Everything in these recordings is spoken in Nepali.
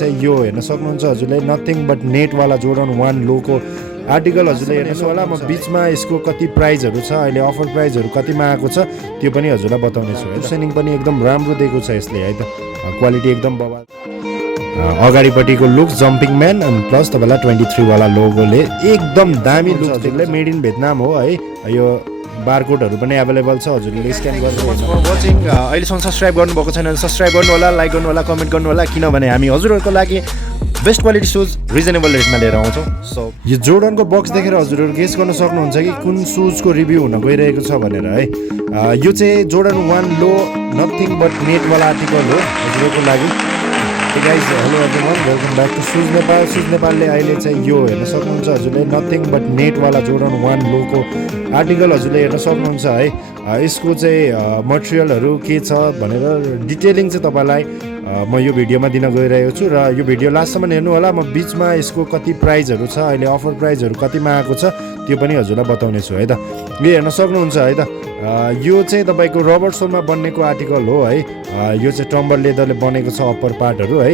चाहिँ यो हेर्न सक्नुहुन्छ हजुरले नथिङ बट नेटवाला जोर्डन 1 लोको आर्टिकल हजुरले हेर्नुहोस् होला म बीचमा यसको कति प्राइसहरु छ अहिले अफर प्राइसहरु कतिमा आएको छ त्यो पनि हजुरलाई बताउने छु है सेनिङ पनि एकदम राम्रो दिएको छ यसले है त क्वालिटी एकदम बबाल अगाडिपट्टिको लुक जम्पिङ म्यान अनि प्लस तपाईलाई 23 वाला लोगोले एकदम दामी लुक हजुरले मेड इन भियतनाम हो है यो बारकोडहरु पनि अवेलेबल छ हजुरले स्क्यान गरेर वाचिङ अहिले सँग सब्स्क्राइब गर्नुभएको छैन भने सब्स्क्राइब गर्नु होला लाइक गर्नु होला कमेन्ट गर्नु होला किनभने हामी हजुरहरुको लागि बेस्ट क्वालिटी शूज रिजनेबल रेटमा लिएर आउँछौं सो यो जोर्डनको बक्स देखेर हजुरहरु गेस गर्न सक्नुहुन्छ कि कुन शूजको रिभ्यु हुन गइरहेको छ भनेर है यो चाहिँ Jordan 1 low nothing but net वाला आर्टिकल हो हजुरहरुको लागि Hey guys, hello everyone, welcome back to Shoes Nepal. Shoes Nepal ले अहिले चाहिँ यो हेर्न सक्नुहुन्छ हजुरले नथिङ बट नेट वाला जोर्डन 1 लोको आर्टिकल हजुरले हेर्न सक्नुहुन्छ है यसको चाहिँ मटेरियलहरु के छ भनेर डिटेलिङ चाहिँ तपाईलाई म यो भिडियोमा दिन गइरहेको छु र यो भिडियो लास्टसम्म हेर्नु होला म बीचमा यसको कति प्राइसहरु छ अहिले अफर प्राइसहरु कतिमा आएको छ त्यो पनि हजुरलाई बताउने छु है त यो हेर्न सक्नुहुन्छ है त यो चाहिँ तपाईको रबर सोलमा बनेको आर्टिकल हो है यो चाहिँ टम्बर लेदरले बनेको छ अप्पर पार्टहरु है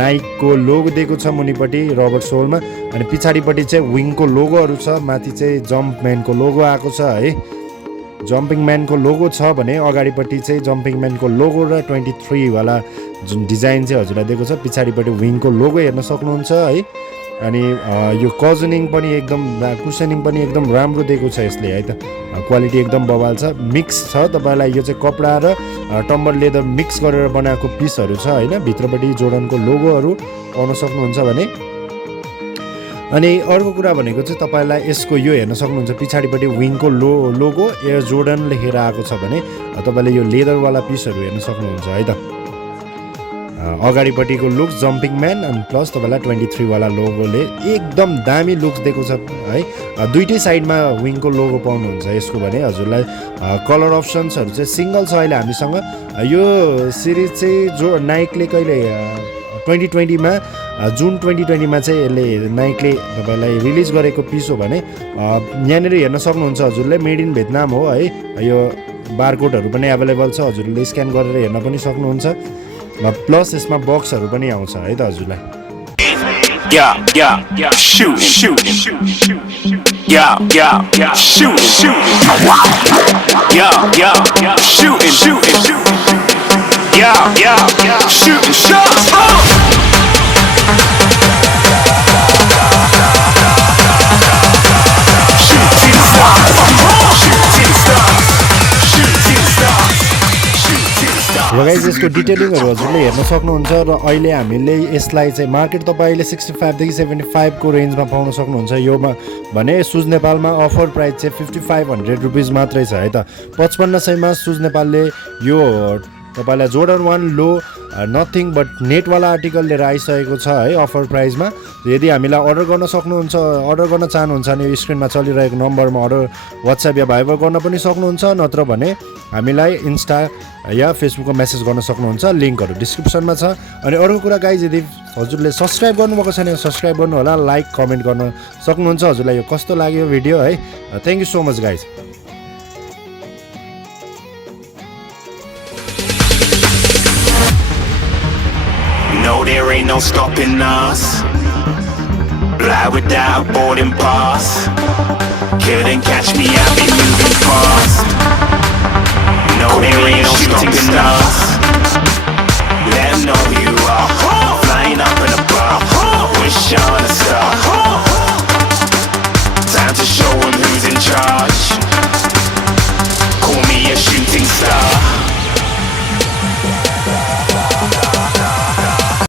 नाइकको लोगो दिएको छ मुनिपट्टि रबर सोलमा अनि पछाडीपट्टि चाहिँ विङको लोगोहरु छ माथि चाहिँ जम्पम्यानको लोगो आएको छ है जम्पिङ म्यानको लोगो छ भने अगाडिपट्टि चाहिँ जम्पिङ म्यानको लोगो र 23 वाला जुन डिजाइन चाहिँ हजुरलाई दिएको छ पछाडीपट्टि विङको लोगो हेर्न सक्नुहुन्छ है अनि यो कजनिङ पनि एकदम कुसनिङ पनि एकदम राम्रो दिएको छ यसले है त क्वालिटी एकदम बबाल छ मिक्स छ तपाईलाई यो चाहिँ कपडा र टम्बर लेदर मिक्स गरेर बनाएको पिसहरु छ हैन भित्रपट्टि जोर्डनको लोगोहरु पाउन सक्नुहुन्छ भने अनि अर्को कुरा भनेको चाहिँ तपाईलाई यसको यो हेर्न सक्नुहुन्छ पछाडीपट्टि विङको लोगो एयर जोर्डन लेखेर आएको छ भने तपाईले यो लेदर वाला पिसहरु हेर्न सक्नुहुन्छ है त अगाडिपट्टिको लुक जम्पिङ म्यान अनि प्लस तपाईलाई 23 वाला लोगोले एकदम दामी लुक्स दिएको छ है दुईटै साइडमा विङको लोगो पाउनुहुन्छ यसको भने हजुरलाई कलर अप्सन्सहरु चाहिँ सिंगल छ अहिले हामीसँग यो सिरिज चाहिँ जो नाइकले कहिले 2020 मा जुन 2020 मा चाहिँ यसले नाइकले तपाईलाई रिलिज गरेको पिस हो भने यहाँनेर हेर्न सक्नुहुन्छ हजुरले मेड इन भियतनाम हो है यो बारकोडहरु पनि अवेलेबल छ हजुरले स्क्यान गरेर हेर्न पनि सक्नुहुन्छ प्लस यसमा बक्सहरु पनि आउँछ है त हजुरलाई shoot shoot shoot shoot shoot र गाइस यसको डिटेलिङहरु हजुरले हेर्न सक्नुहुन्छ र अहिले हामीले यसलाई चाहिँ मार्केट तपाईले 65 देखि 75 को रेन्जमा पाउन सक्नुहुन्छ योमा भने सुज नेपालमा अफर प्राइस चाहिँ 5500 रुपैयाँ मात्रै छ है त 5500 मा सुज नेपालले यो तपाईलाई Jordan 1 low nothing but net वाला आर्टिकल लिएर आइसकेको छ है अफर प्राइसमा यदि हामीलाई अर्डर गर्न सक्नुहुन्छ अर्डर गर्न चाहनुहुन्छ भने यो स्क्रिनमा चलिरहेको नम्बरमा अर्डर WhatsApp या भाइबर गर्न पनि सक्नुहुन्छ नत्र भने हामीलाई इन्स्टा या फेसबुकमा मेसेज गर्न सक्नुहुन्छ लिंकहरु डिस्क्रिप्सनमा छ अनि अर्को कुरा गाइज यदि हजुरले सब्स्क्राइब गर्नुभएको छैन सब्स्क्राइब गर्नु होला लाइक कमेन्ट गर्न सक्नुहुन्छ हजुरलाई यो कस्तो लाग्यो भिडियो है thank you so much guys No, there ain't no stopping us. Fly without boarding pass. Couldn't catch me, I'll be moving fast. No, there ain't no stopping us. Let 'em know we